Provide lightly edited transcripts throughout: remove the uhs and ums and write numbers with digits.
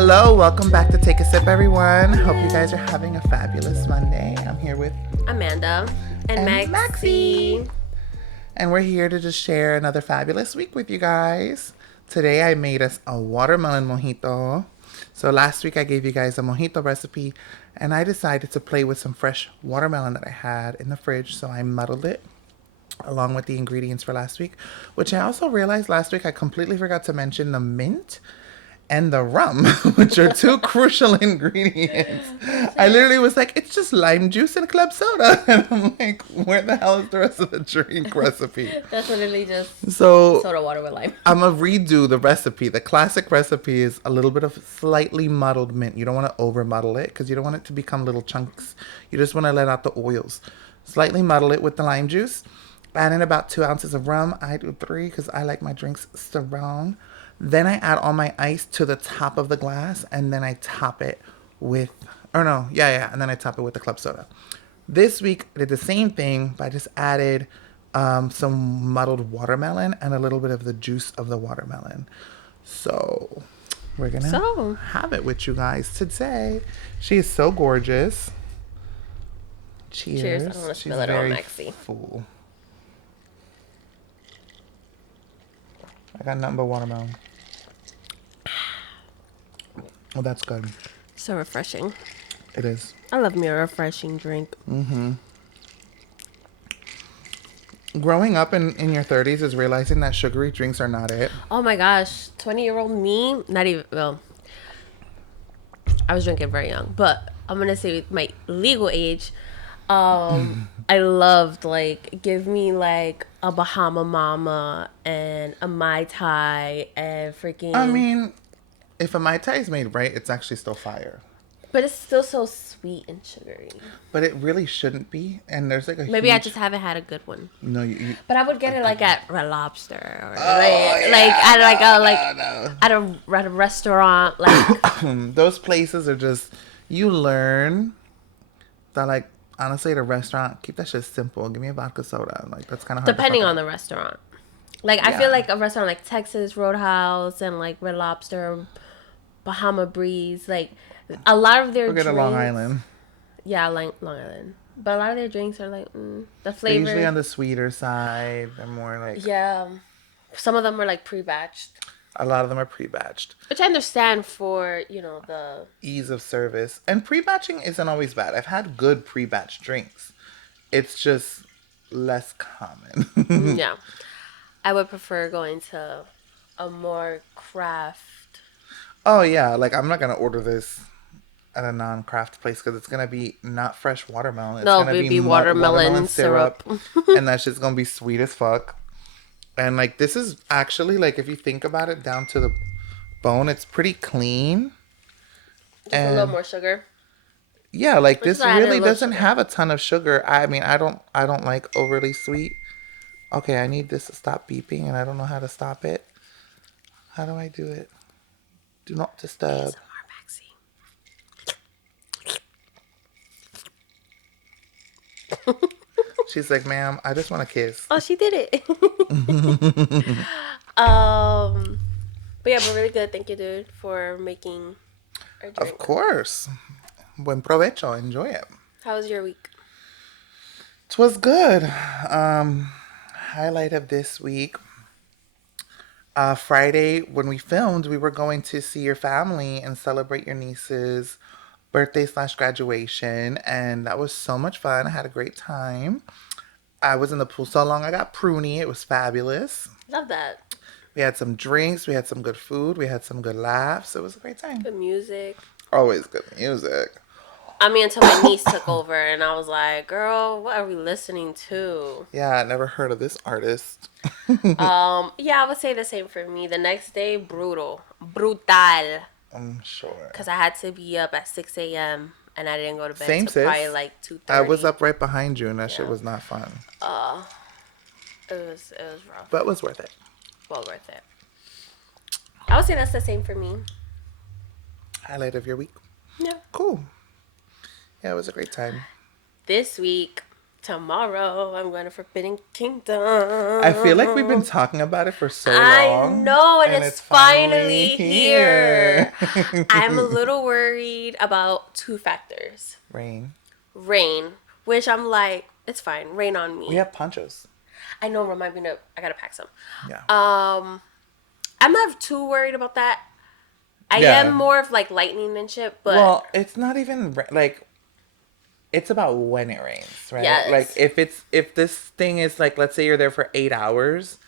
Hello, welcome back to Take a Sip, everyone. Hope you guys are having a fabulous Monday. I'm here with Amanda and Maxie. And we're here to just share another fabulous week with you guys. Today I made us a watermelon mojito. So last week I gave you guys a mojito recipe, and I decided to play with some fresh watermelon that I had in the fridge. So I muddled it along with the ingredients for last week, which I also realized last week I completely forgot to mention the mint and the rum, which are two crucial ingredients. I literally was like, it's just lime juice and club soda. And I'm like, where the hell is the rest of the drink recipe? That's literally just So soda water with lime. I'm going to redo the recipe. The classic recipe is a little bit of slightly muddled mint. You don't want to over muddle it because you don't want it to become little chunks. You just want to let out the oils. Slightly muddle it with the lime juice. Add in about 2 ounces of rum. I do 3 because I like my drinks strong. Then I add all my ice to the top of the glass, and then I top it with, and then I top it with the club soda. This week I did the same thing, but I just added some muddled watermelon and a little bit of the juice of the watermelon. So we're gonna have it with you guys today. She is so gorgeous. Cheers. Cheers. I don't want to spill it on Maxie. Full. I got nothing but watermelon. Oh, that's good. So refreshing. It is. I love me a refreshing drink. Mm-hmm. Growing up in your 30s is realizing that sugary drinks are not it. Oh my gosh. 20-year-old me, not even, well, I was drinking very young, but I'm going to say my legal age, I loved, give me, a Bahama Mama and a Mai Tai and freaking... I mean, if a Mai Tai is made right, it's actually still fire. But it's still so sweet and sugary. But it really shouldn't be. And there's Maybe I just haven't had a good one. No, you... But I would get it at Red Lobster or at a restaurant. Those places are just... You learn that, honestly, at a restaurant, keep that shit simple. Give me a vodka soda. That's kind of hard. Depending on the restaurant. I feel like a restaurant like Texas Roadhouse and Red Lobster, Bahama Breeze, a lot of their drinks. We're Long Island. Yeah, Long Island. But a lot of their drinks are the flavor. They're usually on the sweeter side. They're more Yeah. Some of them are pre-batched. A lot of them are pre-batched. Which I understand for, the... ease of service. And pre-batching isn't always bad. I've had good pre-batch drinks. It's just less common. Yeah. I would prefer going to a more craft... Oh, yeah. I'm not going to order this at a non-craft place because it's going to be not fresh watermelon. It's going to be watermelon syrup. And that shit's going to be sweet as fuck. And, this is actually, if you think about it down to the bone, it's pretty clean. Just a little more sugar. Yeah, this really doesn't have a ton of sugar. I mean, I don't like overly sweet. Okay, I need this to stop beeping, and I don't know how to stop it. How do I do it? Do not disturb. She's like, ma'am, I just want a kiss. Oh, she did it. But really good. Thank you, dude, for making our drink. Of course. Buen provecho. Enjoy it. How was your week? It was good. Highlight of this week. Friday, when we filmed, we were going to see your family and celebrate your niece's birthday/graduation, and that was so much fun. I had a great time. I was in the pool so long I got pruny. It was fabulous. Love that. We had some drinks, we had some good food, we had some good laughs. It was a great time. Good music. Always good music. I mean, until my niece took over and I was like, girl, what are we listening to? Yeah, I never heard of this artist. Yeah, I would say the same for me. The next day, brutal. Brutal. I'm sure. Because I had to be up at 6 a.m. and I didn't go to bed until probably 2:30. I was up right behind you and that shit was not fun. It was rough. But it was worth it. Well worth it. I would say that's the same for me. Highlight of your week? Yeah. Cool. Yeah, it was a great time. This week, tomorrow, I'm going to Forbidden Kingdom. I feel like we've been talking about it for so long. I know, and it's finally here. I'm a little worried about two factors. Rain. Rain, which I'm like, it's fine. Rain on We me. have ponchos. I know. Remind me to. I gotta pack some. Yeah. I'm not too worried about that. I am Yeah. more of like lightning and shit, but Well, it's not even like it's about when it rains, right? Like yes. if this thing is like, let's say you're there for 8 hours,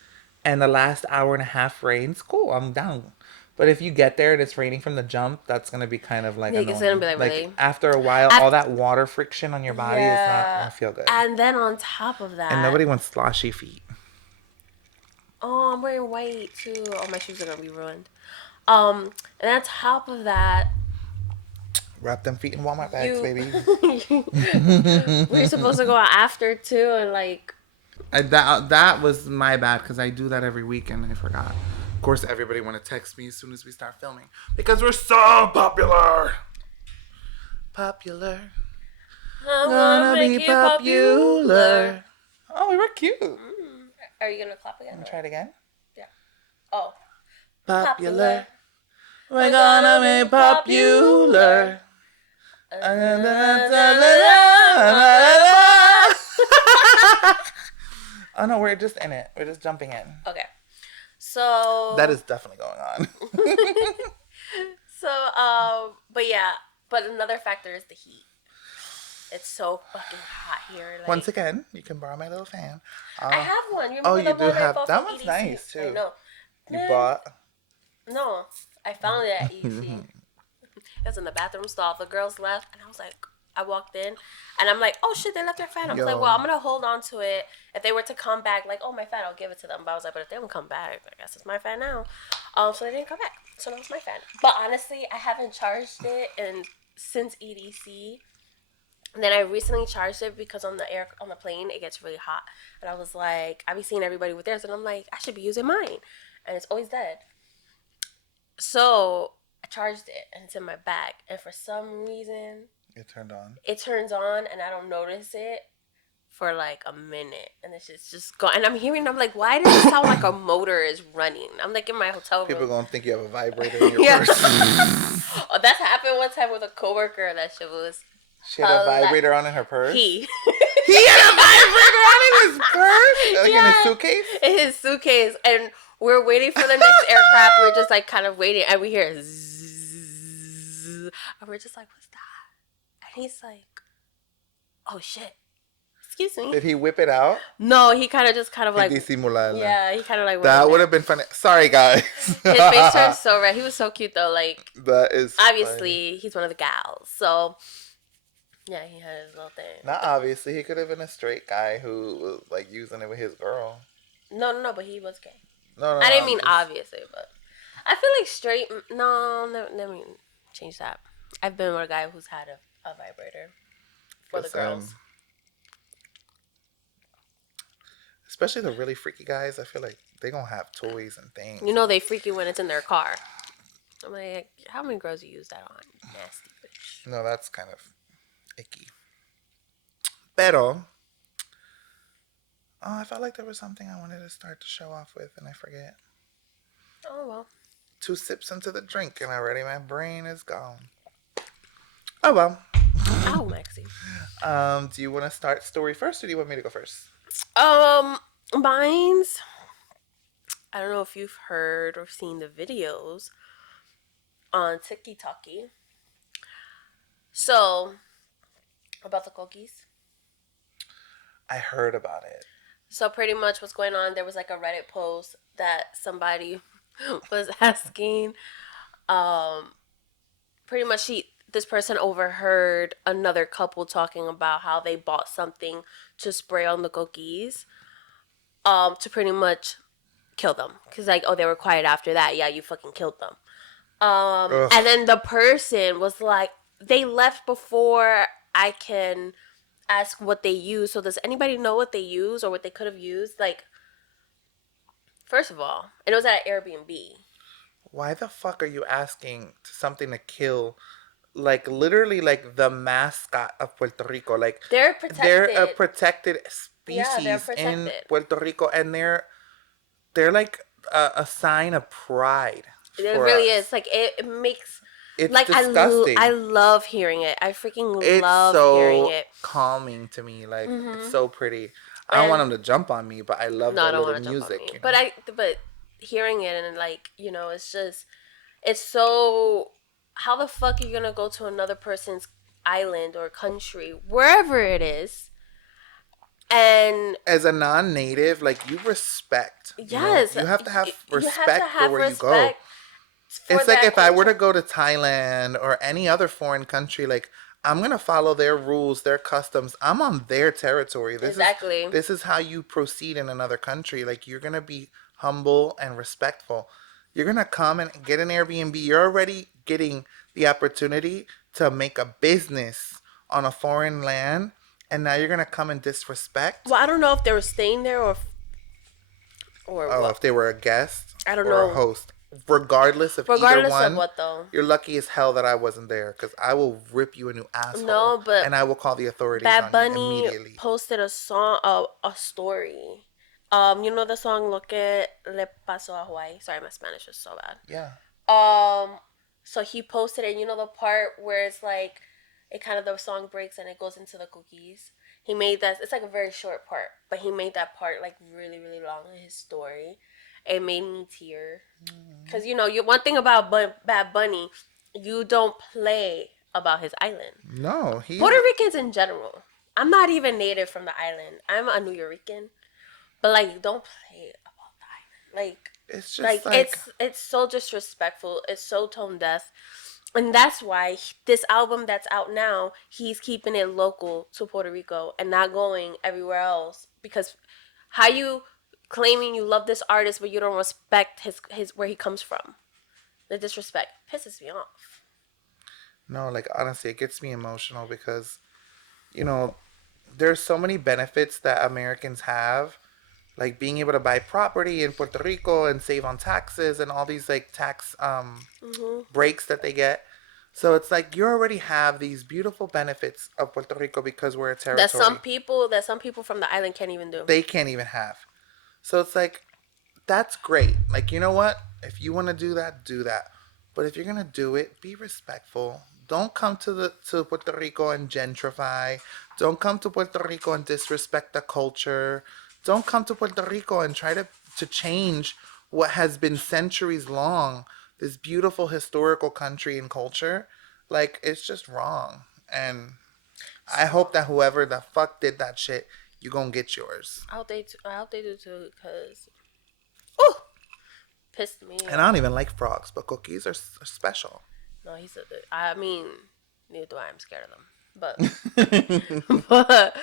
and the last hour and a half rains, cool, I'm down. But if you get there and it's raining from the jump, that's gonna be kind of like Like it's gonna annoying. be like Like really. after a while, all that water friction on your body is not Yeah. gonna feel good. And then on top of And that, nobody wants sloshy feet. oh, I'm wearing white too. Oh, my shoes are gonna be ruined. And on top of that, Wrap them feet in Walmart bags, you baby. we're supposed to go out after too, and like, That was my bad because I do that every weekend. I forgot. Of course, everybody want to text me as soon as we start filming because we're so popular. Popular. I'm Gonna make be you popular. Oh, we were cute. Are you gonna clap again? Wanna try it again? Yeah. Oh, Popular. We're gonna be popular. Oh no, we're just in it. We're just jumping in. Okay. So That is definitely going on. but yeah, but another factor is the heat. It's so fucking hot here. Like, Once again, you can borrow my little fan. I have one. You Oh, remember you the do one I have bought that from one's EDC? nice too. I know. You Man, bought. no, I found it at EDC. It was in the bathroom stall. The girls left, and I was like, I walked in, and I'm like, oh shit, they left their fan. I was like, Yo. well, I'm gonna hold on to it. If they were to come back, like, oh my fan, I'll give it to them. But I was like, but if they don't come back, I guess it's my fan now. So they didn't come back. So now it's my fan. But honestly, I haven't charged it since EDC. And then I recently charged it because on the plane it gets really hot, and I was like, I be seeing everybody with theirs, and I'm like, I should be using mine, and it's always dead. So I charged it, and it's in my bag, and for some reason It turned on. it turns on, and I don't notice it for like a minute, and it's just gone. And I'm like, why does it sound like a motor is running? I'm like in my hotel room. People gonna think you have a vibrator in your Yeah. purse. Oh, that's happened one time with a coworker. That shit was She had a vibrator on in her purse. he. He had a vibrator on in his purse, like in his suitcase. In his suitcase, and we're waiting for the next aircraft. We're just like kind of waiting, and we hear zzz, and we're just like, "What's that?" And he's like, "Oh shit, excuse me." Did he whip it out? No, he kind of like, Disimularla. yeah, he kind of like. That would have been funny. Sorry, guys. His face turned so red. He was so cute though. Like, That is obviously, he's one of the gals, so. Yeah, he had his little thing. Not obviously. He could have been a straight guy who was like using it with his girl. No, but he was gay. No, I didn't mean obviously, but I feel like straight. No, let me change that. I've been with a guy who's had a vibrator for the girls. Especially the really freaky guys, I feel like they gonna have toys and things. You know they freaky when it's in their car. I'm like, how many girls you use that on? Nasty bitch. No, that's kind of icky. Pero, I felt like there was something I wanted to start to show off with, and I forget. Oh well. 2 sips into the drink, and already my brain is gone. Oh well. Ow, Maxie. Do you want to start story first, or do you want me to go first? Mine's. I don't know if you've heard or seen the videos on TikTok. So, about the cookies. I heard about it. So pretty much what's going on, there was like a Reddit post that somebody was asking, pretty much this person overheard another couple talking about how they bought something to spray on the cookies, to pretty much kill them. Cause like, oh, they were quiet after that. Yeah, you fucking killed them. And then the person was like, they left before I can ask what they use. So does anybody know what they use or what they could have used? Like, first of all, and it was at Airbnb. Why the fuck are you asking something to kill, like literally like the mascot of Puerto Rico? Like They're protected. They're a protected species Yeah, they're in protected. Puerto Rico, and they're like a sign of pride. It for really is. us. Like it makes It's like I disgusting. love hearing it. I freaking It's love hearing so it. calming to me. Like it's Mhm. so pretty. I don't want And them to jump on me, but I love no, I their don't little want to jump on music. me. You But know. hearing it and like, it's just it's so how the fuck are you going to go to another person's island or country, wherever it is, and As a non-native, like you respect. yes, You have to have you have to respect for have where you go. respect for It's like that if I were to culture. go to Thailand or any other foreign country, like I'm gonna follow their rules, their customs. I'm on their territory. Exactly. This is how you proceed in another country. Like you're gonna be humble and respectful. You're gonna come and get an Airbnb. You're already getting the opportunity to make a business on a foreign land, and now you're gonna come and disrespect. Well, I don't know if they were staying there or Oh, what. if they were a guest I don't or a know. host, regardless of either Regardless of one, what though. you're lucky as hell that I wasn't there because I will rip you a new asshole No, but and I will call the authorities Bad on you Bunny immediately. posted a story. You know the song "Lo que le pasó a Hawaii." Sorry, my Spanish is so bad. Yeah. So he posted it. You know the part where it's like, it kind of the song breaks and it goes into the cookies. He made that. It's like a very short part, but he made that part like really really long in his story. It made me tear, cause you one thing about Bad Bunny, you don't play about his island. No, Puerto he's Ricans in general. I'm not even native from the island. I'm a New Yorican, but like, don't play about the island. it's just Like like it's so disrespectful. It's so tone deaf, and that's why this album that's out now, he's keeping it local to Puerto Rico and not going everywhere else. Because how you claiming you love this artist but you don't respect his where he comes from? The disrespect pisses me off. no, like honestly, it gets me emotional because you know there's so many benefits that Americans have, like being able to buy property in Puerto Rico and save on taxes and all these like tax Hmm. breaks that they get. So it's like you already have these beautiful benefits of Puerto Rico because we're a territory That some people from the island can't even do. they can't even have. So it's like that's great. Like you know what? If you want to do that, do that. But if you're gonna do it, be respectful. Don't come to Puerto Rico and gentrify. Don't come to Puerto Rico and disrespect the culture. Don't come to Puerto Rico and try to change what has been centuries long. This beautiful historical country and culture. Like it's just wrong. And I hope that whoever the fuck did that shit, you gonna get yours. I hope they do too, because oh, pissed me And I don't off. even like frogs, but cookies are special. No, he said that. I mean, neither do I. I'm scared of them, but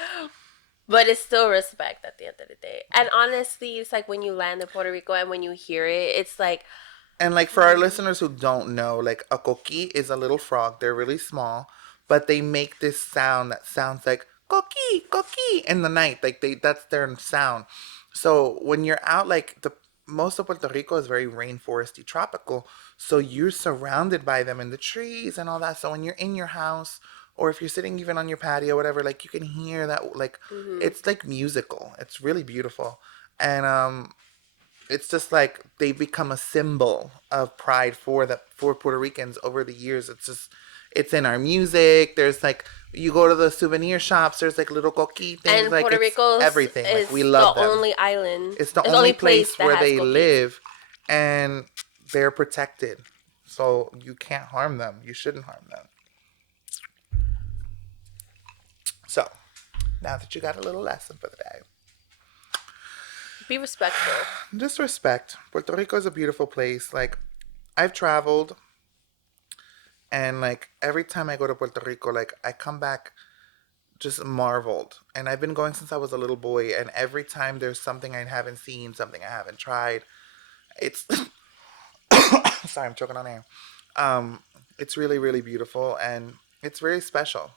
but it's still respect at the end of the day. And honestly, it's like when you land in Puerto Rico and when you hear it, it's like, And like for our listeners who don't know, like a coqui is a little frog. They're really small, but they make this sound that sounds like coqui, coqui in the night. Like that's their sound. So when you're out, like the most of Puerto Rico is very rainforesty, tropical. So you're surrounded by them in the trees and all that. So when you're in your house or if you're sitting even on your patio, whatever, like you can hear that. Like mm-hmm. it's like musical. It's really beautiful. And it's just like they become a symbol of pride for Puerto Ricans over the years. It's just it's in our music. There's like you go to the souvenir shops. There's like little coqui things. And Like Puerto it's Rico everything. Like we is the love them. only island, It's the it's the only only place place that where has they coquis. live, and they're protected. So you can't harm them. You shouldn't harm them. So now that you got a little lesson for the day, Be respectful. just respect. Puerto Rico is a beautiful place. Like I've traveled. And like every time I go to Puerto Rico, like I come back just marveled. And I've been going since I was a little boy. And every time there's something I haven't seen, something I haven't tried, it's sorry, I'm choking on air. Um, it's really, really beautiful and it's very special.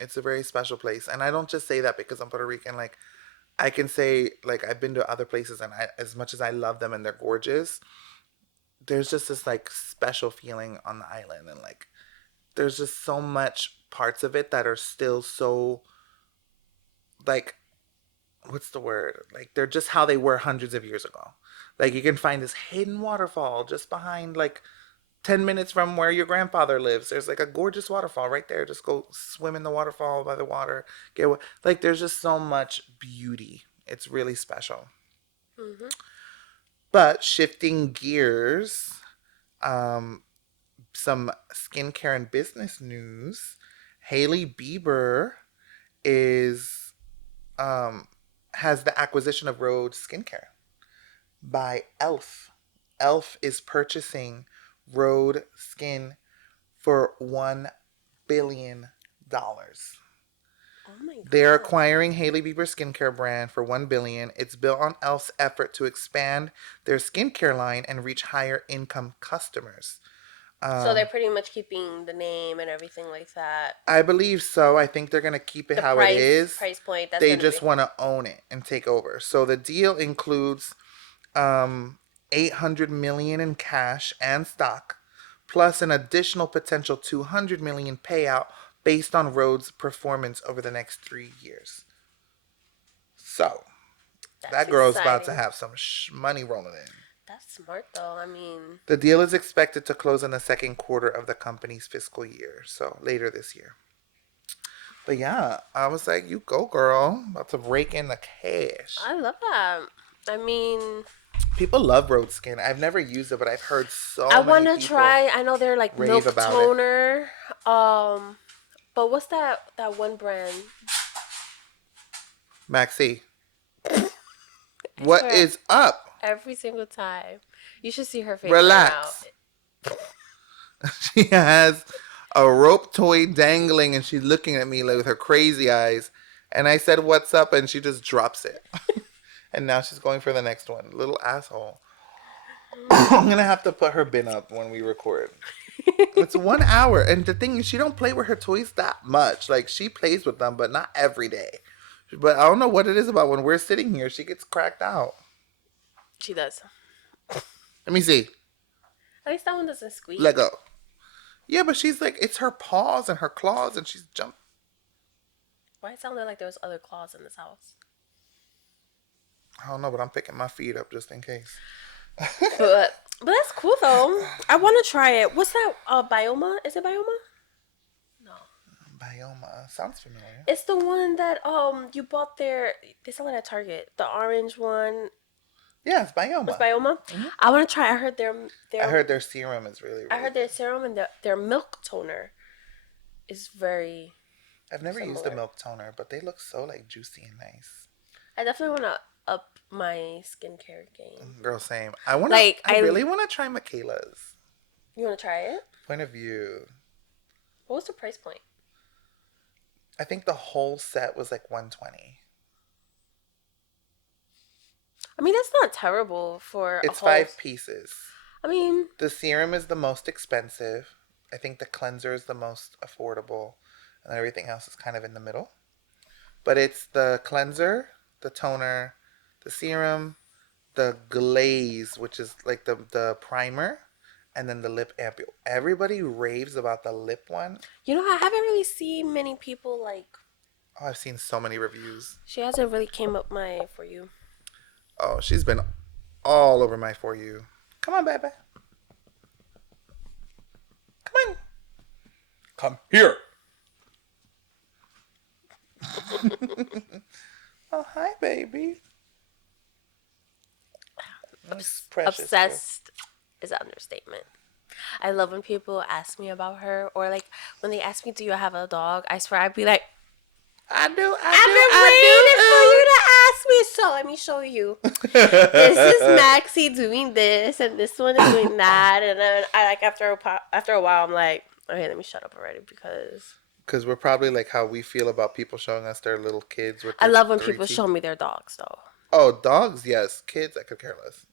It's a very special place. And I don't just say that because I'm Puerto Rican. Like I can say like I've been to other places and as much as I love them and they're gorgeous, there's just this like special feeling on the island and like there's just so much parts of it that are still so like what's the word, like they're just how they were hundreds of years ago. Like you can find this hidden waterfall just behind, like 10 minutes from where your grandfather lives. There's like a gorgeous waterfall right there. Just go swim in the waterfall by the water. Like there's just so much beauty. It's really special. Mm-hmm. But shifting gears, um, some skincare and business news. Hailey Bieber is has the acquisition of Rhode Skincare by Elf. Elf is purchasing Rhode Skin for $1 billion. Oh my They're god. acquiring Hailey Bieber skincare brand for $1 billion. It's built on Elf's effort to expand their skincare line and reach higher income customers. So they're pretty much keeping the name and everything like that. I believe so. I think they're gonna keep it The how it is. price point. That's They gonna just be. want to own it and take over. So the deal includes 800 million in cash and stock, plus an additional potential 200 million payout based on Rhode's performance over the next 3 years. So That's that girl's about to exciting. have some money rolling in. That's smart though. I mean, The deal is expected to close in the second quarter of the company's fiscal year, so later this year. But yeah, I was like, you go, girl. About to rake in the cash. I love that. I mean, People love Rhode Skin. I've never used it, but I've heard so I many want to people try. I know they're like rave milk about it. toner. But what's that one brand? Maxie, I what swear, is up? every single time. You should see her face Relax. right She has a rope toy dangling and she's looking at me like with her crazy eyes. And I said, what's up? And she just drops it. And now she's going for the next one. Little asshole. I'm going to have to put her bin up when we record. It's 1 hour. And the thing is, she don't play with her toys that much. Like, she plays with them, but not every day. But I don't know what it is about when we're sitting here. She gets cracked out. She does. Let me see. At least that one doesn't squeak. Let go. Yeah, but she's like, it's her paws and her claws, and she's jumping. Why it sounded like there was other claws in this house? I don't know, but I'm picking my feet up just in case. But that's cool though. I want to try it. What's that? Bioma? Is it Bioma? No. Bioma. Sounds familiar. It's the one that you bought there. They sell it at Target. The orange one. Yeah, it's Bioma. It's Bioma. I want to try. I heard I heard their serum is really, really I heard their serum and their milk toner is very. I've never used a similar. milk toner, but they look so like juicy and nice. I definitely want to up my skincare game. Girl, same. I want to. Like, I really want to try Michaela's. You want to try it? Point of view. What was the price point? I think the whole set was like $120. I mean, that's not terrible for It's a whole. 5 pieces. I mean, The serum is the most expensive. I think the cleanser is the most affordable, and everything else is kind of in the middle. But it's the cleanser, the toner, the serum, the glaze, which is like the primer, and then the lip ampule. Everybody raves about the lip one. you know, I haven't really seen many people like. Oh, I've seen so many reviews. She hasn't really came up my For You. Oh, she's been all over my For You. Come on, baby. Come on. Come here. Oh, hi, baby. That's precious. Obsessed is an understatement. I love when people ask me about her, or like when they ask me, "Do you have a dog?" I swear I'd be like, I do. "I've been waiting for you to ask me." So let me show you. This is Maxie doing this, and this one is doing that, and then I like after a while, I'm like, "Okay, let me shut up already," because we're probably like how we feel about people showing us their little kids. With I their love when 3 people teeth. show me their dogs, though. Oh, dogs, yes. Kids, I could care less.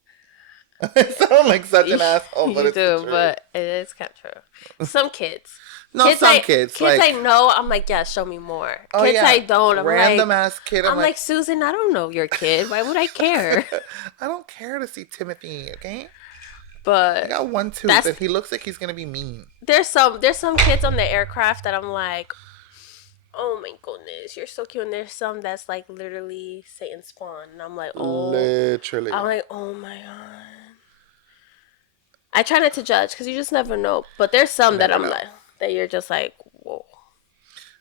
I sound like such an asshole, but You it's the do, truth. but it is kind of true. Some kids. No, kids some I, kids. Kids like, I know, I'm like, yeah, show me more. oh, Kids yeah. I don't, I'm Random like, ass kid. I'm like, Susan, I don't know your kid. Why would I care? I don't care to see Timothy, okay? I But got one tooth and he looks like he's going to be mean. there's some kids on the aircraft that I'm like, oh my goodness, you're so cute. And there's some that's like literally Satan spawn, and Literally. I'm like, oh my god. I try not to judge because you just never know. But there's You some that never I'm know. like, that you're just like, whoa.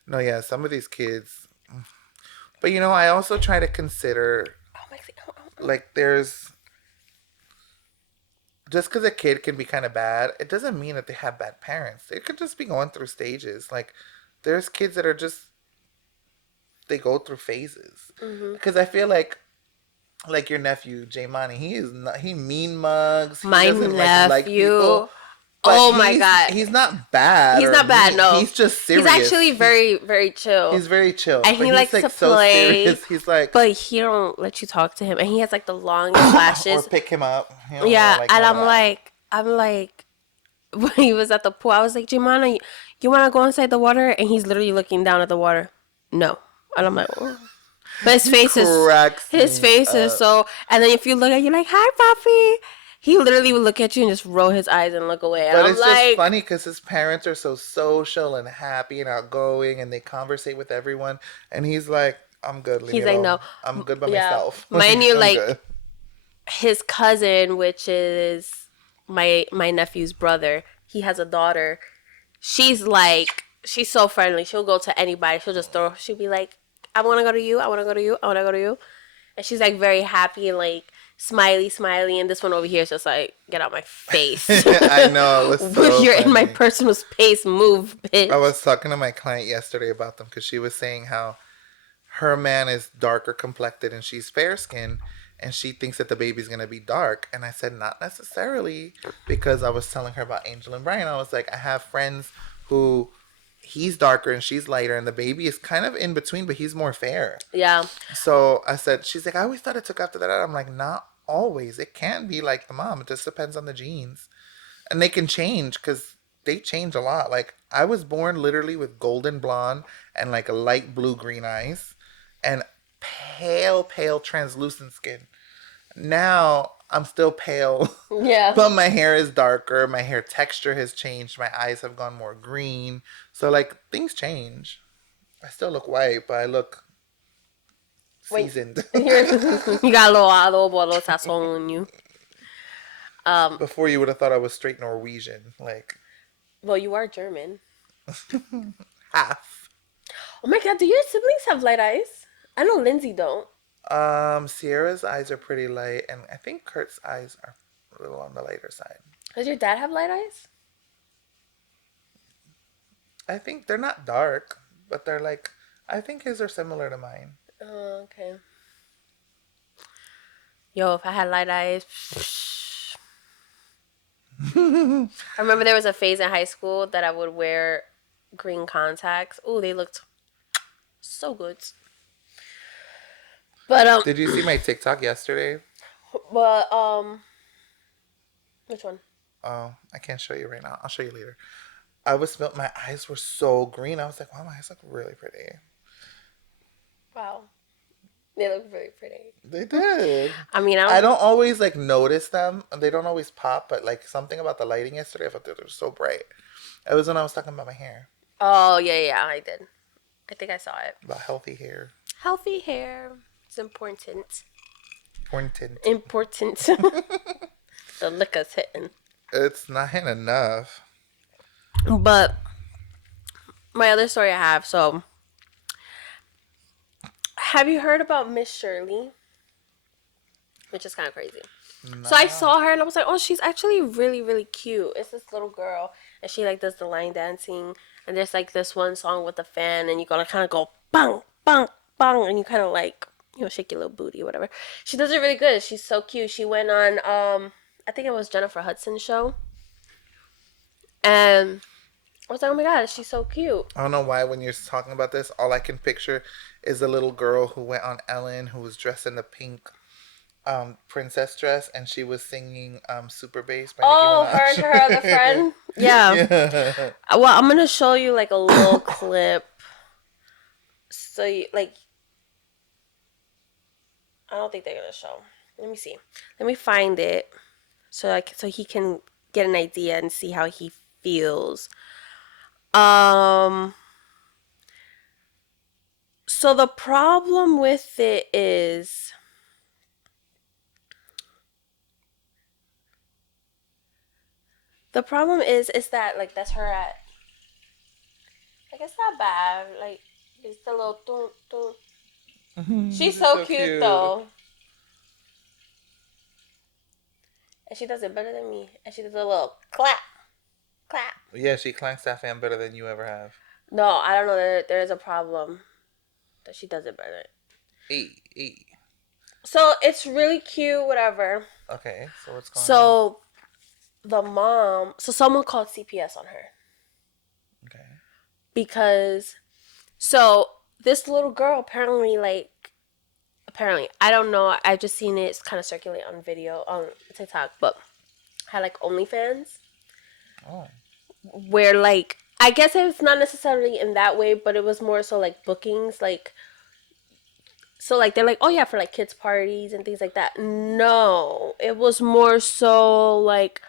No, yeah, some of these kids. But you know, I also try to consider Oh my god. like there's just because a kid can be kind of bad, it doesn't mean that they have bad parents. They could just be going through stages. Like there's kids that are just they go through phases. Mm-hmm. Because I feel like your nephew Jaymani, he is not he mean mugs. He My doesn't like people, nephew. but Oh my god. he's not bad He's or not bad, mean. no. He's just He's serious. actually very, very chill. He's very chill, And but he he's likes to like so play, serious. He's like but he don't let you talk to him. And he has like the longest or lashes. pick him up. He don't Yeah, like and none of that. I'm like, when he was at the pool, I was like, Jimana, you want to go inside the water? And he's literally looking down at the water. No. And I'm like, oh. But He cracks his me face is up. so, and then if you look at you like, hi, Papi. He literally would look at you and just roll his eyes and look away. And But I'm it's just like, funny because his parents are so social and happy and outgoing, and they conversate with everyone. And he's like, "I'm good. Leave me he's like, alone. no. I'm good by Yeah. myself. Mind you, I'm like, good." his cousin, which is my nephew's brother, he has a daughter. She's so friendly. She'll go to anybody. She'll be like, I want to go to you. I want to go to you. I want to go to you. And she's like very happy and like smiley. And this one over here is just like, get out my face. I know it was so You're in my funny. personal space. Move, bitch. I was talking to my client yesterday about them because she was saying how her man is darker complected and she's fair skinned and she thinks that the baby's gonna be dark. And I said not necessarily, because I was telling her about Angel and Brian. I was like, I have friends who he's darker and she's lighter and the baby is kind of in between, but he's more fair. Yeah. So I said, she's like, I always thought it took after that. I'm like, not always. It can be like the mom. It just depends on the genes. And they can change because they change a lot. Like I was born literally with golden blonde and like a light blue green eyes and pale translucent skin. Now I'm still pale, Yeah. but my hair is darker. My hair texture has changed. My eyes have gone more green. So like things change. I still look white, but I look Wait. seasoned. You got a little adobo, a little sazon on you. Before you would have thought I was straight Norwegian, like Well, you are German. half. Oh my god, do your siblings have light eyes? I know Lindsay don't. Sierra's eyes are pretty light, and I think Kurt's eyes are a little on the lighter side. Does your dad have light eyes? I think they're not dark, but they're like, I think his are similar to mine. Oh, okay. Yo, if I had light eyes. I remember there was a phase in high school that I would wear green contacts. Oh, they looked so good. But Did you see my TikTok yesterday? but which one? Oh, I can't show you right now. I'll show you later. My eyes were so green. I was like, wow, my eyes look really pretty. Wow, they look very pretty. They did. I mean, I don't always like notice them. They don't always pop, but like something about the lighting yesterday, I thought they were so bright. It was when I was talking about my hair, Oh yeah, I did. I think I saw it. about healthy hair. Healthy hair. It's important. Important. Important. The liquor's hitting. It's not enough. But my other story I have, so have you heard about Miss Shirley? Which is kind of crazy. No. So I saw her and I was like, oh, she's actually really, really cute. It's this little girl and she like does the line dancing, and there's like this one song with the fan and you gotta kind of go bang, bang, bang, and you kind of like, shake your little booty or whatever. She does it really good. She's so cute. She went on, I think it was Jennifer Hudson's show. And I was like, oh my god, she's so cute. I don't know why when you're talking about this, all I can picture is a little girl who went on Ellen who was dressed in the pink princess dress and she was singing Super Bass by Oh, Nicki Minaj. her and her other friend? Yeah. Yeah. Well, I'm going to show you like a little clip. So, you, like, I don't think they're going to show. Let me see. Let me find it so he can get an idea and see how he feels. So the problem with it is is that like that's her at like it's not bad. Like it's the little dun, dun. She's She's so so cute cute. though. And she does it better than me. And she does a little clap, clap. Yeah, she clanks that fan better than you ever have. No, I don't know. There is a problem that she does it better. E E. So it's really cute, whatever. Okay, so what's going on? So the mom, so someone called CPS on her Okay. because so this little girl apparently I don't know. I just seen it kind of circulate on video on TikTok, but had like OnlyFans Oh. where like I guess it's not necessarily in that way, but it was more so like bookings, like so like they're like, oh yeah, for like kids parties and things like that. No, it was more so like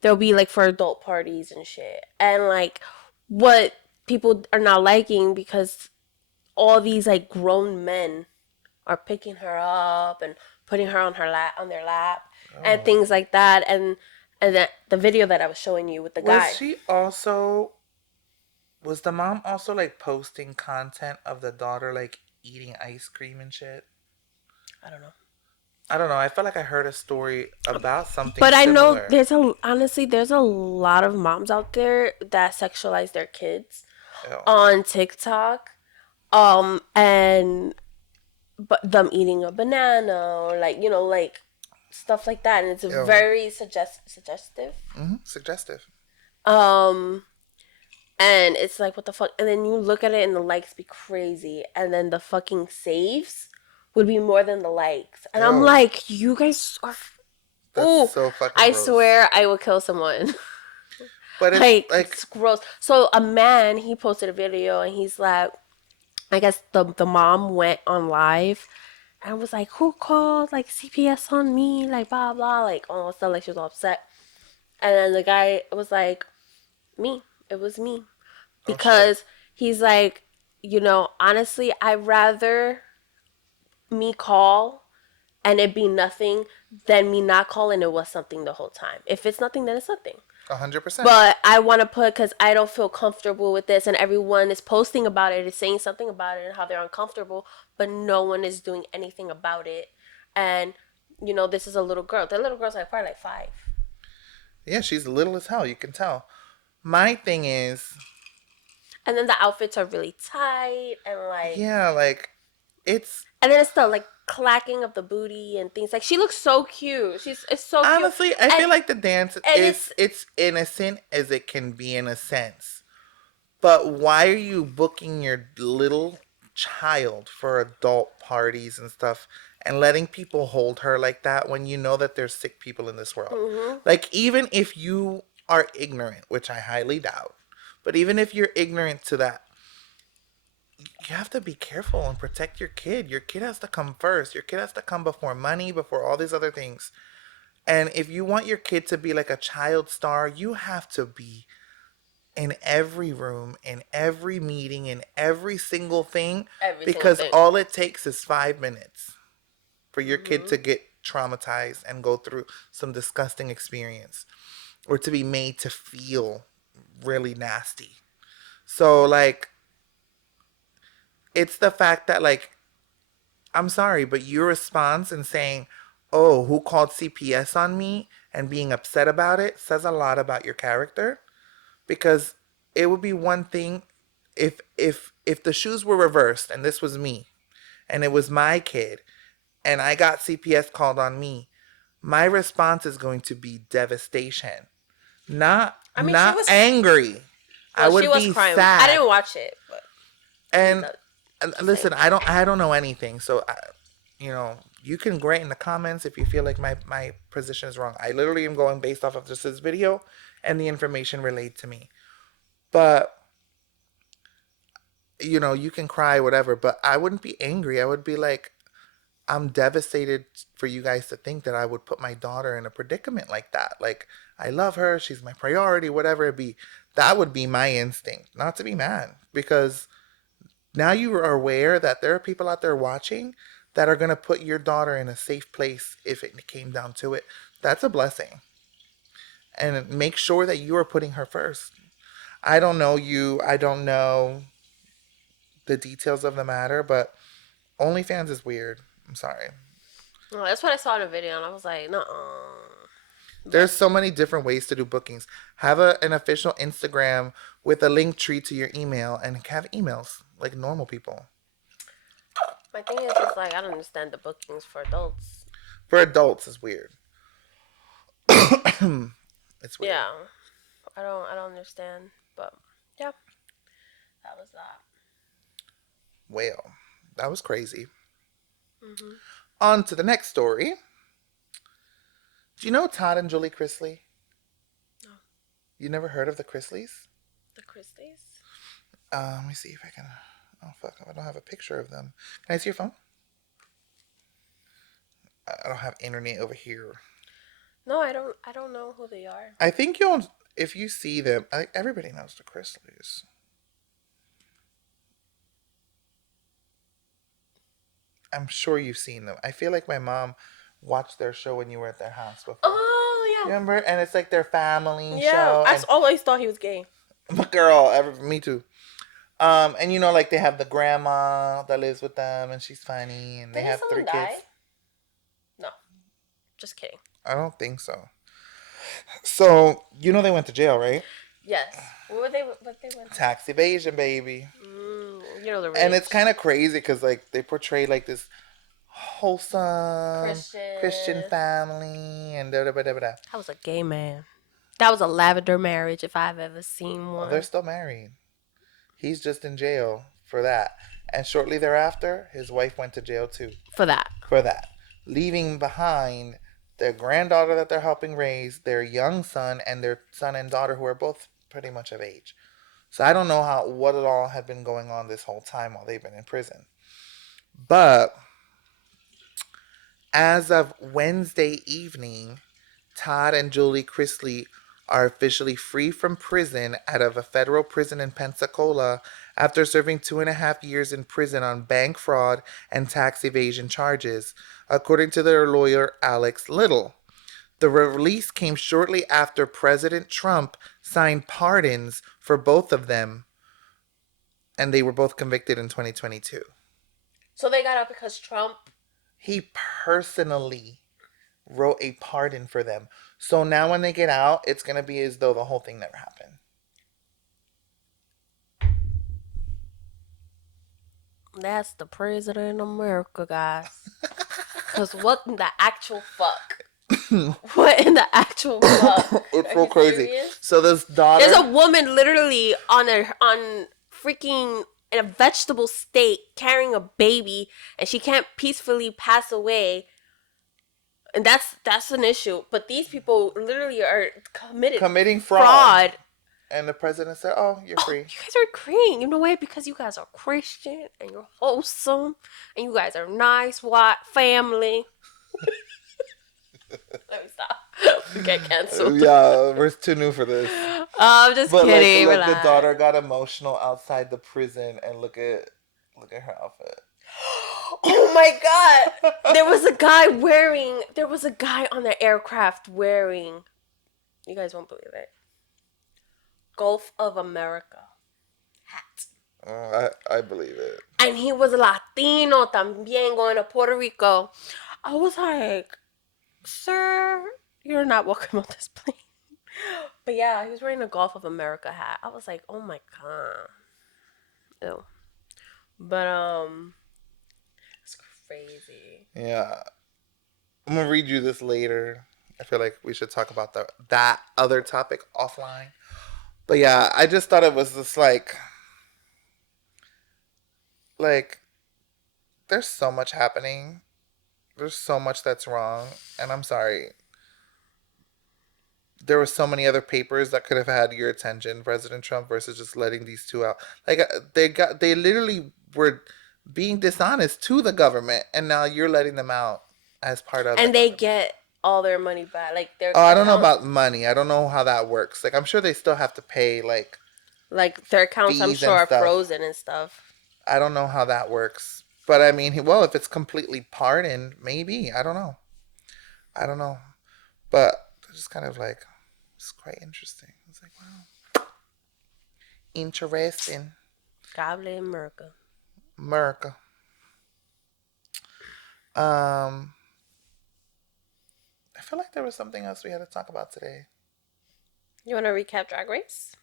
there'll be like for adult parties and shit, and like what people are not liking because all these like grown men are picking her up and putting her on their lap and Oh. things like that, and that the video that I was showing you with the Was guy. she also was the mom also like posting content of the daughter like eating ice cream and shit? I don't know. I don't know. I felt like I heard a story about something But I know similar. there's a honestly there's a lot of moms out there that sexualize their kids Ew. on TikTok. And but them eating a banana or like like stuff like that, and it's Ew. very suggestive. Suggestive. Um, and it's like what the fuck, and then you look at it and the likes be crazy, and then the fucking saves would be more than the likes, and I'm Ew. like, you guys are. That's Ooh, so fucking I gross. swear I will kill someone. But it's Like like, it's gross. So a man he posted a video and he's like, I guess the mom went on live and was like, "Who called like CPS on me?" Like blah blah, like all stuff. Like she was all upset. And then the guy was like, "Me. It was me." oh shit. Because he's like, honestly, I'd rather me call and it be nothing than me not calling it was something the whole time. If it's nothing, then it's nothing. 100%. But I want to put because I don't feel comfortable with this, and everyone is posting about it, is saying something about it, and how they're uncomfortable, but no one is doing anything about it. And this is a little girl. The little girl's like probably like 5. Yeah, she's little as hell. You can tell. My thing is, And then the outfits are really tight, yeah, like it's and then it's the like clacking of the booty and things. Like she looks so cute. It's so cute, honestly, I and feel like the dance and it's innocent as it can be in a sense. But why are you booking your little child for adult parties and stuff and letting people hold her like that when you know that there's sick people in this world? mhm. Like, even if you are ignorant, which I highly doubt, but even if you're ignorant to that, you have to be careful and protect your kid. Your kid has to come first. Your kid has to come before money, before all these other things. And if you want your kid to be like a child star, you have to be in every room, in every meeting, in every single thing, Every single because thing. all it takes is 5 minutes for your kid Mhm. to get traumatized and go through some disgusting experience or to be made to feel really nasty. So, like, it's the fact that, like, I'm sorry, but your response and saying, oh, who called CPS on me and being upset about it says a lot about your character, because it would be one thing if the shoes were reversed and this was me and it was my kid and I got CPS called on me. My response is going to be devastation, not I mean, she not was angry. I well, she would was be crying. I sad. didn't watch it, but And no, just saying. listen, I don't know anything, so you can write in the comments if you feel like my position is wrong. I literally am going based off of just this video and the information relayed to me. But you can cry, whatever, but I wouldn't be angry. I would be like, I'm devastated for you guys to think that I would put my daughter in a predicament like that. Like, I love her, she's my priority, whatever it be. That would be my instinct, not to be mad, because Now you are aware that there are people out there watching that are going to put your daughter in a safe place if it came down to it. That's a blessing. And make sure that you are putting her first. I don't know you. I don't know the details of the matter, but OnlyFans is weird. I'm sorry. Well, that's what I saw in a video, and I was like, no. There's so many different ways to do bookings. Have an official Instagram with a link tree to your email and have emails like normal people. My thing is, it's like I don't understand the bookings for adults. For adults, it's weird. It's weird. Yeah, I don't understand, but yeah, that was that. Well, that was crazy. Mm-hmm. On to the next story. Do you know Todd and Julie Chrisley? No. You never heard of the Chrisleys? The Chrisleys? Let me see if I can. Oh fuck! I don't have a picture of them. Can I see your phone? I don't have internet over here. No, I don't. I don't know who they are. I think you'll. If you see them, everybody knows the Chrisleys. I'm sure you've seen them. I feel like my mom watched their show when you were at their house before. Oh yeah. Remember? And it's like their family Yeah, show. I always thought he was gay. Girl, me too. And you know, like they have the grandma that lives with them, and she's funny, and they have 3 kids. No, just kidding. I don't think so. So you know they went to jail, right? Yes. What they went? Tax evasion, baby. You know the rich. And it's kind of crazy because like they portray like this wholesome Christian family and da da da da da. That was a gay man. That was a lavender marriage if I've ever seen one. Well, they're still married. He's just in jail for that. And shortly thereafter, his wife went to jail too. For that. Leaving behind their granddaughter that they're helping raise, their young son, and their son and daughter who are both pretty much of age. So I don't know what it all had been going on this whole time while they've been in prison. But as of Wednesday evening, Todd and Julie Chrisley are officially free from prison out of a federal prison in Pensacola after serving 2.5 years in prison on bank fraud and tax evasion charges, according to their lawyer, Alex Little. The release came shortly after President Trump signed pardons for both of them, and they were both convicted in 2022. So they got out because Trump... He personally wrote a pardon for them. So now when they get out, it's going to be as though the whole thing never happened. That's the president of America, guys. Because what in the actual fuck? What in the actual fuck? It's so crazy. Serious? So this daughter... There's a woman literally on freaking... in a vegetable state carrying a baby, and she can't peacefully pass away, and that's an issue. But these people literally are committing fraud. And the president said, "Oh, you're free. You guys are green. You know why? Because you guys are Christian and you're wholesome and you guys are nice, white family." Let me stop. We get canceled. Yeah, we're too new for this. I'm just kidding. Like the daughter got emotional outside the prison, and look at her outfit. Oh my god! There was a guy on the aircraft wearing. You guys won't believe it. Gulf of America hat. I believe it. And he was Latino también, going to Puerto Rico. I was like, "Sir, you're not welcome on this plane." But yeah, he was wearing a Gulf of America hat. I was like, "Oh my god." Ew. But it's crazy. Yeah. I'm gonna read you this later. I feel like we should talk about that other topic offline. But yeah, I just thought it was just like there's so much happening. There's so much that's wrong, and I'm sorry. There were so many other papers that could have had your attention, President Trump, versus just letting these two out. Like they literally were being dishonest to the government, and now you're letting them out as part of. And they get all their money back. Like their. Oh, I don't know about money. I don't know how that works. Like I'm sure they still have to pay like their accounts. I'm sure are frozen and stuff. I don't know how that works. But I mean, well, if it's completely pardoned, maybe. I don't know. I don't know. But it's just kind of like, it's quite interesting. It's like, wow. Interesting. God bless America. America. Um, I feel like there was something else we had to talk about today. You want to recap Drag Race?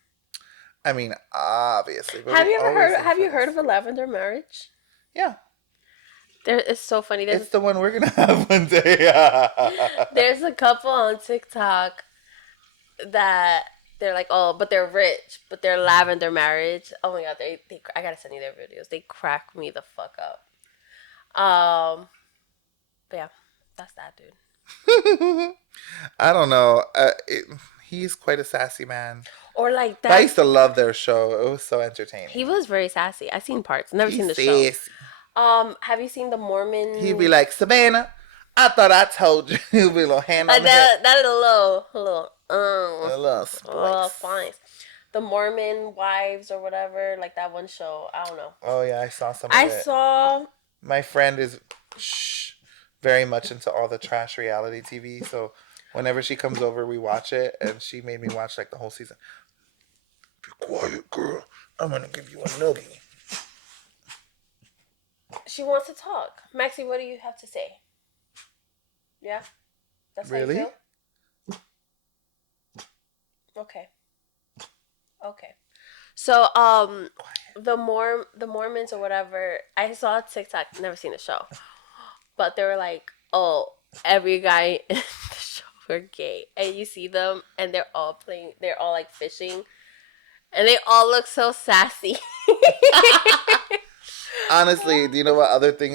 I mean, obviously, but Have we you ever always heard? leave Have you heard first. of a Lavender Marriage? Yeah, There, it's so funny. it's the one we're gonna have one day. There's a couple on TikTok that they're like, oh, but they're rich, but they're Lavender Marriage. Oh my god, they I gotta send you their videos. They crack me the fuck up. But yeah, that's that dude. I don't know. He's quite a sassy man. Or like But I that. used to love their show. It was so entertaining. He was very sassy. I seen parts. Never seen He's the show. sassy. Have you seen the Mormon? He'd be like, Savannah, I thought I told you. He'd be a little hand on like the head. that is A little spice. The Mormon wives or whatever, like that one show. I don't know. Oh yeah, I saw some of I it. saw. My friend is very much into all the trash reality TV, so whenever she comes over, we watch it, and she made me watch like the whole season. Be quiet, girl. I'm gonna give you a nuggie. She wants to talk. Maxie, what do you have to say? Yeah, that's Really? how you feel? Okay. Okay. So, the Mormons or whatever, I saw TikTok, never seen the show, but they were like, oh, every guy in the show were gay, and you see them, and they're all like fishing, and they all look so sassy. Honestly, do you know what other thing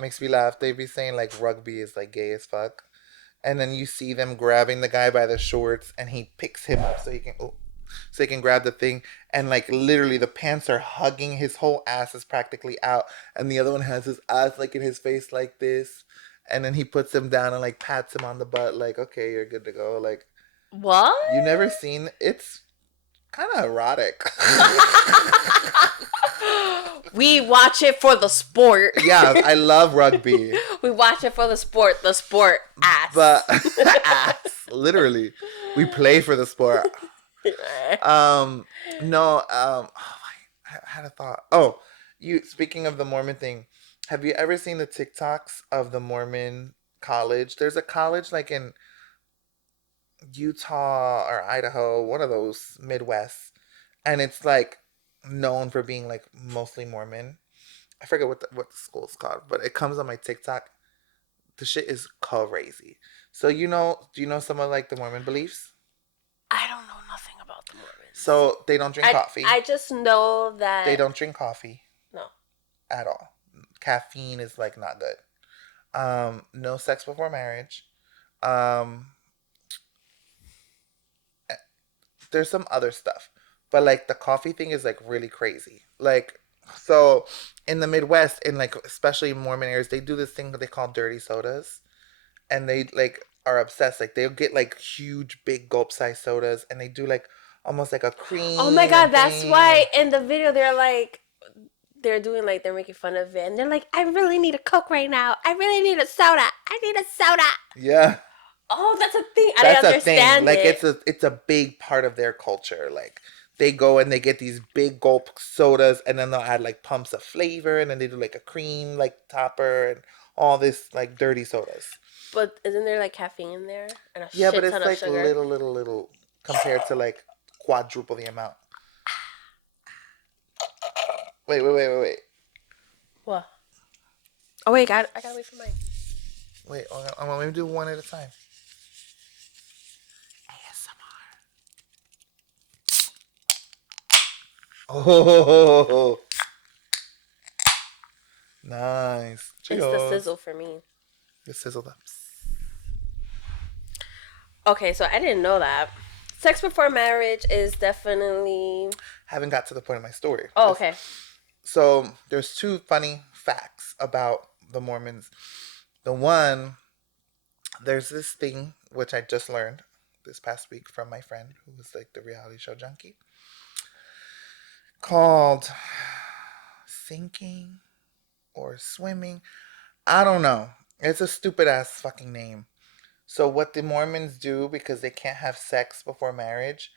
makes me laugh? They be saying like rugby is like gay as fuck, and then you see them grabbing the guy by the shorts, and he picks him up so he can grab the thing, and like literally the pants are hugging, his whole ass is practically out, and the other one has his ass like in his face like this, and then he puts him down and like pats him on the butt like, okay, you're good to go. Like, What? you never seen? It's kind of erotic. We watch it for the sport. Yeah, I love rugby. We watch it for the sport ass. But ass, literally, we play for the sport. No, I had a thought. Oh, speaking of the Mormon thing, have you ever seen the TikToks of the Mormon college? There's a college like in Utah or Idaho, one of those Midwest, and it's like known for being like mostly Mormon. I forget what the school's called, but it comes on my TikTok. The shit is crazy. So do you know some of like the Mormon beliefs? I don't know nothing about the Mormons. So they don't drink coffee. I just know that They don't drink coffee. No. At all. Caffeine is like not good. No sex before marriage. There's some other stuff. But like the coffee thing is like really crazy. Like, so in the Midwest, in like especially Mormon areas, they do this thing that they call dirty sodas. And they like are obsessed. Like they'll get like huge big gulp size sodas, and they do like almost like a cream. Oh my god, that's why in the video they're doing like they're making fun of it, and they're like, I really need a Coke right now. I really need a soda. I need a soda. Yeah. Oh, that's a thing. I That's didn't a thing. understand Like it. it's a big part of their culture. Like they go and they get these big gulp sodas, and then they'll add like pumps of flavor, and then they do like a cream like topper and all this like dirty sodas. But isn't there like caffeine in there and a Yeah, shit but it's ton like of sugar? little compared to like quadruple the amount. Wait. What? Oh wait, I gotta wait for mine. Wait, I'm gonna do one at a time. ASMR. Oh, nice. It's the sizzle for me. The sizzle ups. Okay, so I didn't know that. Sex before marriage is definitely. Haven't got to the point of my story. Oh, okay. So there's two funny facts about the Mormons. The one, there's this thing which I just learned this past week from my friend who was like the reality show junkie, called sinking or swimming. I don't know. It's a stupid ass fucking name. So what the Mormons do, because they can't have sex before marriage,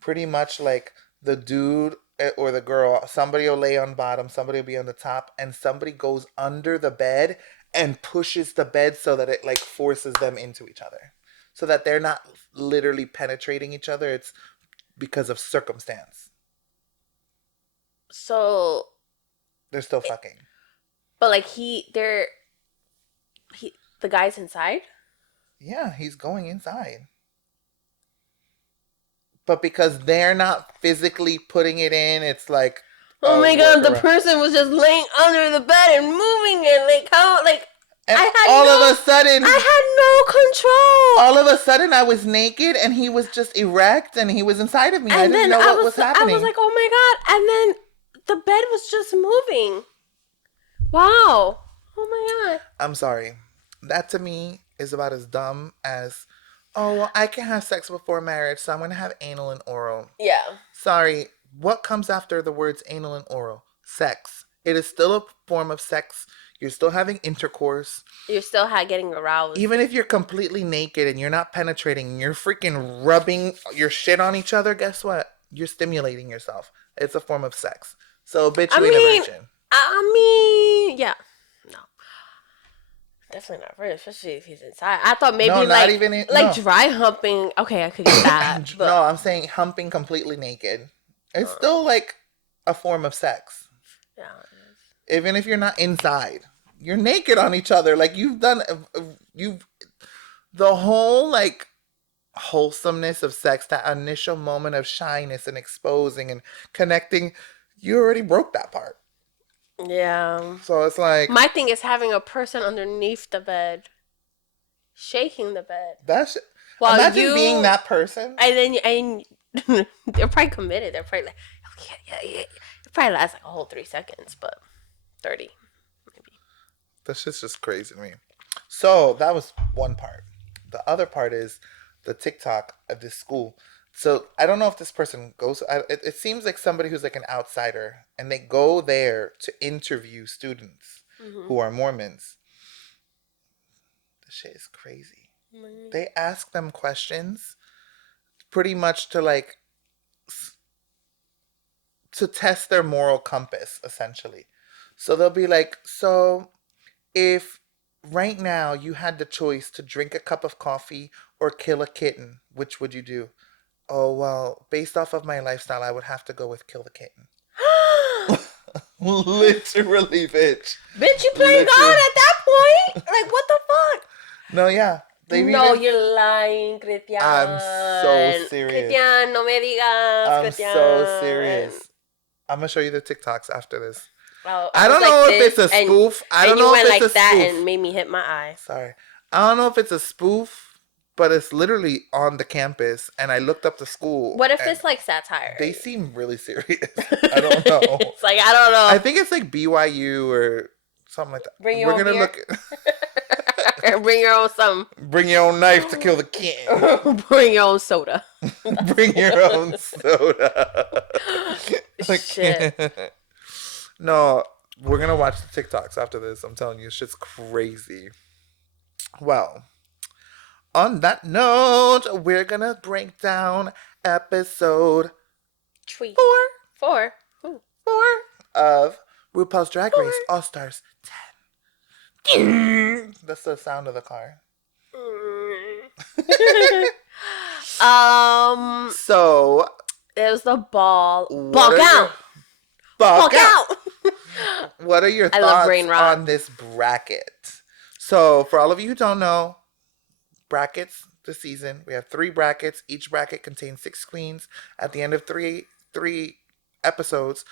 pretty much like the dude or the girl, somebody will lay on bottom, somebody will be on the top, and somebody goes under the bed and pushes the bed so that it like forces them into each other. So that they're not literally penetrating each other. It's because of circumstance. So, They're still fucking. but like the guy's inside. Yeah, he's going inside. But because they're not physically putting it in, it's like, Oh my god, the workaround. person was just laying under the bed and moving it. Like, how? Like, And I had all no, of a sudden, I had no control. all of a sudden, I was naked and he was just erect and he was inside of me. I And didn't then know what was happening. I was like, oh my god. And then the bed was just moving. Wow. Oh my god. I'm sorry. That to me is about as dumb as, oh, well, I can have sex before marriage, so I'm going to have anal and oral. Yeah. Sorry. What comes after the words anal and oral? Sex. It is still a form of sex. You're still having intercourse. You're still getting aroused. Even if you're completely naked and you're not penetrating, and you're freaking rubbing your shit on each other, guess what? You're stimulating yourself. It's a form of sex. So, bitch, you ain't a virgin. I mean, yeah. No. Definitely not virgin, especially if he's inside. I thought maybe No, not even no. dry humping. Okay, I could get that. But No, I'm saying humping completely naked. It's still like a form of sex. yeah. Even if you're not inside. You're naked on each other. Like the whole like wholesomeness of sex, that initial moment of shyness and exposing and connecting, you already broke that part. Yeah. So it's like, My thing is having a person underneath the bed, shaking the bed. that's While imagine being that person. And they're probably committed. They're probably like, okay, yeah. It probably lasts like a whole 3 seconds, but 30 maybe. That shit's just crazy to me. So that was one part. The other part is the TikTok of this school. So I don't know if this person goes. It seems like somebody who's like an outsider, and they go there to interview students who are Mormons. The shit is crazy. Mm-hmm. They ask them questions, pretty much to like to test their moral compass, essentially. So they'll be like, so if right now you had the choice to drink a cup of coffee or kill a kitten, which would you do? Oh, well, based off of my lifestyle, I would have to go with kill the kitten. Literally, bitch. Bitch, you playing God at that point? Like, what the fuck? No, yeah. You're lying, Christian. I'm so serious. Christian, no me digas, I'm Christian. so serious. I'm going to show you the TikToks after this. Well, I don't know if it's a spoof. I don't know if it's a spoof. And you went like that and made me hit my eye. Sorry. I don't know if it's a spoof, but it's literally on the campus, and I looked up the school. What if it's like satire? They seem really serious. I don't know. It's like, I don't know. I think it's like BYU or something like that. Bring your own beer. Bring your own something. Bring your own knife to kill the kitten. Bring your own soda. Bring your own soda. Shit. No, we're going to watch the TikToks after this. I'm telling you, shit's crazy. Well, on that note, we're going to break down episode 4 of RuPaul's Drag Race All-Stars 10. That's the sound of the car. So, there's the ball. Ball out. Ball out. What are your thoughts on this bracket? So, for all of you who don't know, brackets this season, we have 3 brackets. Each bracket contains 6 queens. At the end of three episodes,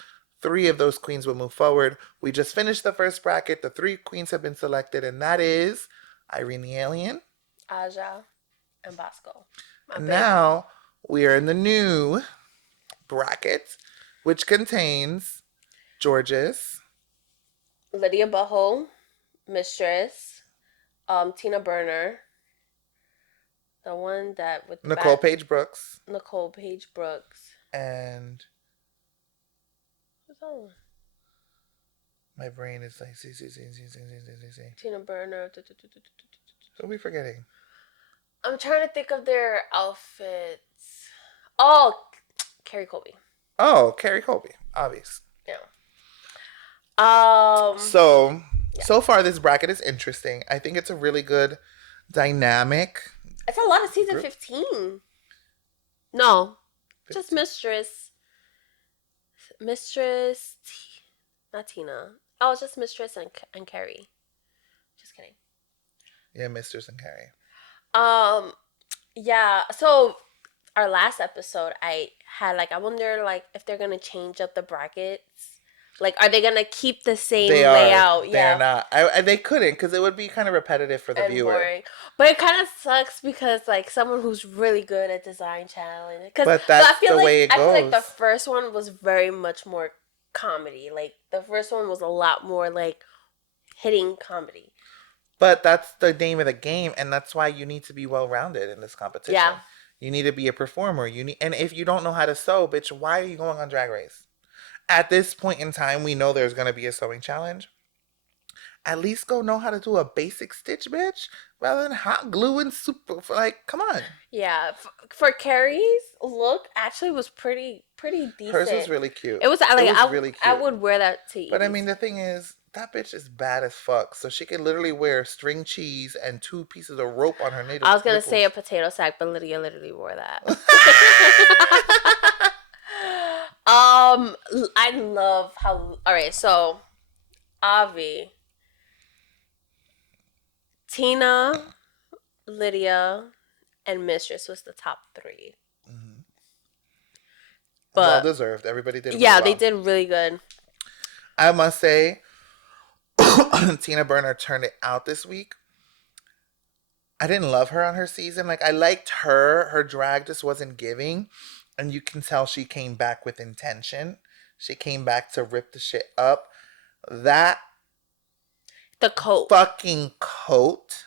3 of those queens will move forward. We just finished the first bracket. The 3 queens have been selected, and that is Irene the Alien, Aja, and Bosco. Now we are in the new bracket, which contains Georges, Lydia Bajo, Mistress, Tina Burner, the one that with Nicole Paige Brooks, and and who's that one? My brain is like, see. Tina Burner. What are we forgetting? I'm trying to think of their outfits. Oh, Carrie Colby. Oh, Carrie Colby, obvious. Yeah. Um. So, Yeah. so far this bracket is interesting. I think it's a really good dynamic It's a lot of season group. 15. No, 15. just Mistress, not Tina. Oh, it's just Mistress and Carrie. Just kidding. Yeah, Mistress and Carrie. Um, yeah. So our last episode, I had like I wonder like if they're gonna change up the brackets. Like, are they gonna keep the same They are. layout? They're Yeah. not. They couldn't because it would be kind of repetitive for the And viewer. boring, but it kind of sucks because like someone who's really good at design challenge. Because But but that's the way it I feel like goes. the first one was very much more comedy. Like the first one was a lot more like hitting comedy. But that's the name of the game, and that's why you need to be well rounded in this competition. Yeah. You need to be a performer. And if you don't know how to sew, bitch, why are you going on Drag Race? At this point in time, we know there's gonna be a sewing challenge. At least go know how to do a basic stitch, bitch, rather than hot glue and super. Like, come on. Yeah, for Carrie's look actually was pretty Hers was decent. really cute. It was like It was really I cute. would wear that to But I Edie's. mean, the thing is, that bitch is bad as fuck. So she could literally wear string cheese and 2 pieces of rope on her I was gonna nipples. say a potato sack, but Lydia literally wore that. I love how. All right, so Avi, Tina, Lydia, and Mistress was the top 3. Mm-hmm. Well But deserved. Everybody did really yeah, well. they did really good. I must say, Tina Burner turned it out this week. I didn't love her on her season. Like, I liked her. Her drag just wasn't giving. And you can tell she came back with intention. She came back to rip the shit up. That The coat. fucking coat.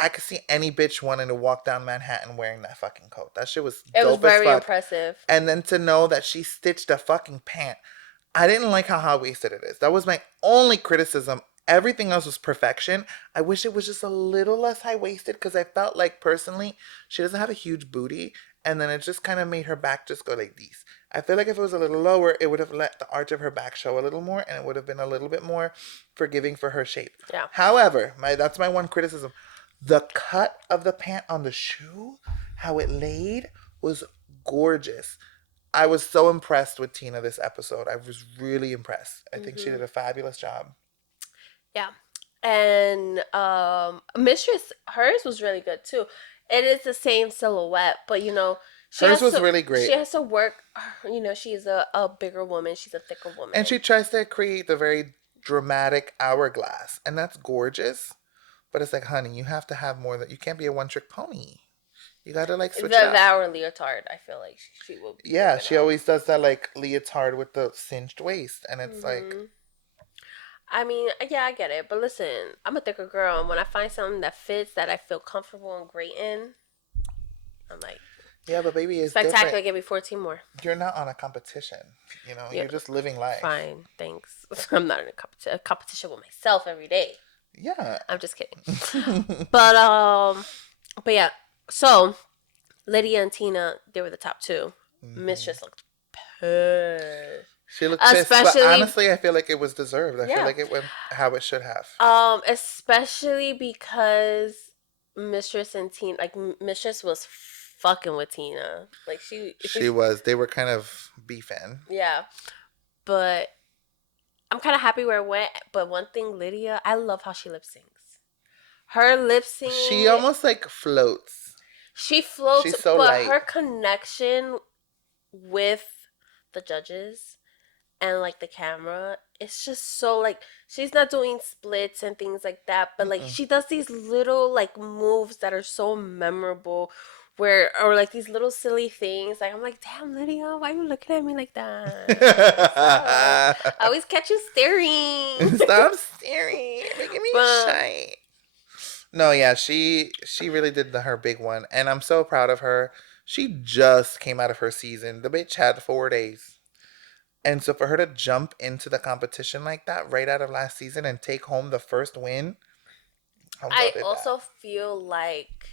I could see any bitch wanting to walk down Manhattan wearing that fucking coat. That shit was dope It was very as fuck. impressive. And then to know that she stitched a fucking pant. I didn't like how high waisted it is. That was my only criticism. Everything else was perfection. I wish it was just a little less high waisted because I felt like personally she doesn't have a huge booty, and then it just kind of made her back just go like this. I feel like if it was a little lower, it would have let the arch of her back show a little more, and it would have been a little bit more forgiving for her shape. Yeah. However, that's my one criticism. The cut of the pant on the shoe, how it laid, was gorgeous. I was so impressed with Tina this episode. I was really impressed. I think she did a fabulous job. Yeah. And Mistress, hers was really good too. It is the same silhouette, but Hers was really great. She has to work. She's a bigger woman. She's a thicker woman. And she tries to create the very dramatic hourglass, and that's gorgeous. But it's like, honey, you have to have more. That you can't be a one-trick pony. You gotta like switch it up. Our leotard, I feel like she will. Yeah, she always does that like leotard with the cinched waist, and it's like. I mean, yeah, I get it, but listen, I'm a thicker girl, and when I find something that fits, that I feel comfortable and great in, I'm like, yeah, but baby, it's spectacular. different. Give me 14 more. You're not on a competition. You're just living life. Fine, thanks. I'm not in a competition with myself every day. Yeah, I'm just kidding. but yeah. So Lydia and Tina, they were the top 2. Mistress looked pissed. She looked pissed, but honestly, I feel like it was deserved. I feel like it went how it should have. Especially because Mistress and Tina, like Mistress was fucking with Tina, like she was. They were kind of beefing. Yeah, but I'm kind of happy where it went. But one thing, Lydia, I love how she lip syncs. Her lip sync, she almost like floats. She floats, she's so but light. Her connection with the judges and like the camera, it's just so like she's not doing splits and things like that, but like she does these little like moves that are so memorable, or like these little silly things. Like I'm like, damn, Lydia, why are you looking at me like that? I always catch you staring. Stop staring, making me shy. No, yeah, she really did her big one, and I'm so proud of her. She just came out of her season. The bitch had 4 days. And so for her to jump into the competition like that right out of last season and take home the first win, how well I did also that? feel like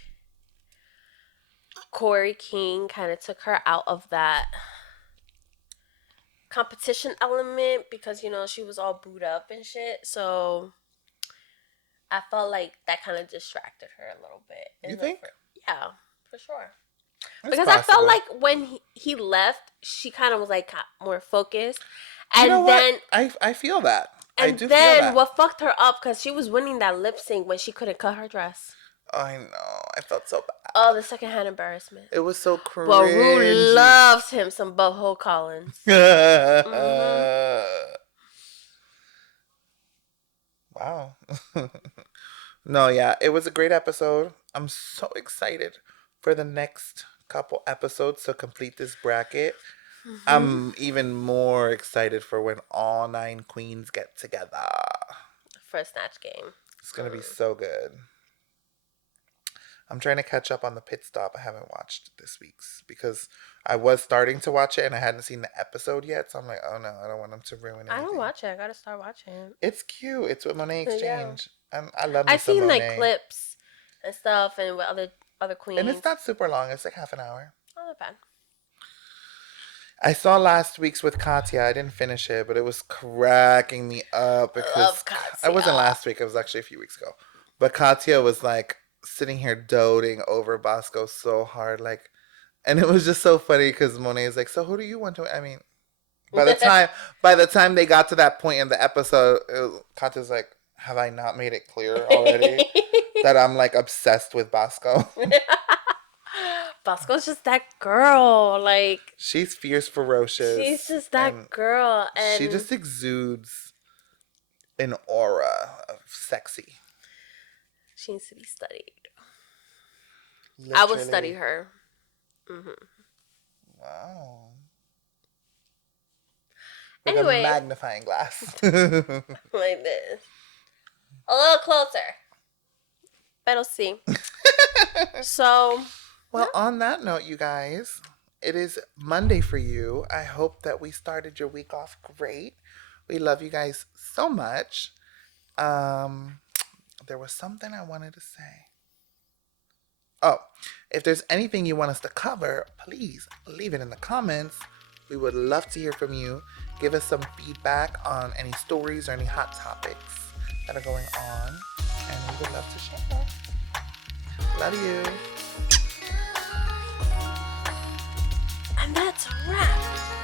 Corey King kind of took her out of that competition element because, she was all booed up and shit. So I felt like that kind of distracted her a little bit. You think? Yeah, for sure. It's Because I felt possible. like when he left, she kind of was like more focused. You know And what? then I feel that. I and do feel then that. what fucked her up because she was winning that lip sync when she couldn't cut her dress. I know. I felt so Oh, bad. the secondhand embarrassment. It was so But Rue cringy. loves him some Butthole Collins. Mm-hmm. Wow. No, yeah, it was a great episode. I'm so excited for the next couple episodes to complete this bracket. Mm-hmm. I'm even more excited for when all 9 queens get together. For a snatch game. It's gonna be so good. I'm trying to catch up on the pit stop. I haven't watched this week's because I was starting to watch it and I hadn't seen the episode yet. So I'm like, oh no, I don't want them to ruin I don't anything. watch it. I gotta start watching it. It's cute. It's with Monet Yeah. Exchange. And I love me I've some seen like Monet. clips and stuff and with other And it's queens. not super long. It's like half an hour. Oh, not bad. I saw last week's with Katya. I didn't finish it, but it was cracking me up because Love it wasn't Katya. last week. It was actually a few weeks ago. But Katya was like sitting here doting over Bosco so hard, like, and it was just so funny because Monet is like, "So who do you want to?" I mean, by the time by the time they got to that point in the episode, Katya's like, "Have I not made it clear already that I'm like obsessed with Bosco?" Bosco's just that girl. Like, She's fierce, she's ferocious, just that and girl. she And just exudes an aura of sexy. she needs to be studied. I would study Literally. her. Hmm. Wow. With a Anyway, magnifying glass. like this. A little closer. Better see. So, Well, on that note, you guys, it is Monday for you. I hope that we started your week off great. We love you guys so much. Um, there was something I wanted to say. Oh, if there's anything you want us to cover, please leave it in the comments. We would love to hear from you. Give us some feedback on any stories or any hot topics that are going on, and we would love to share. Love you. and that's a wrap.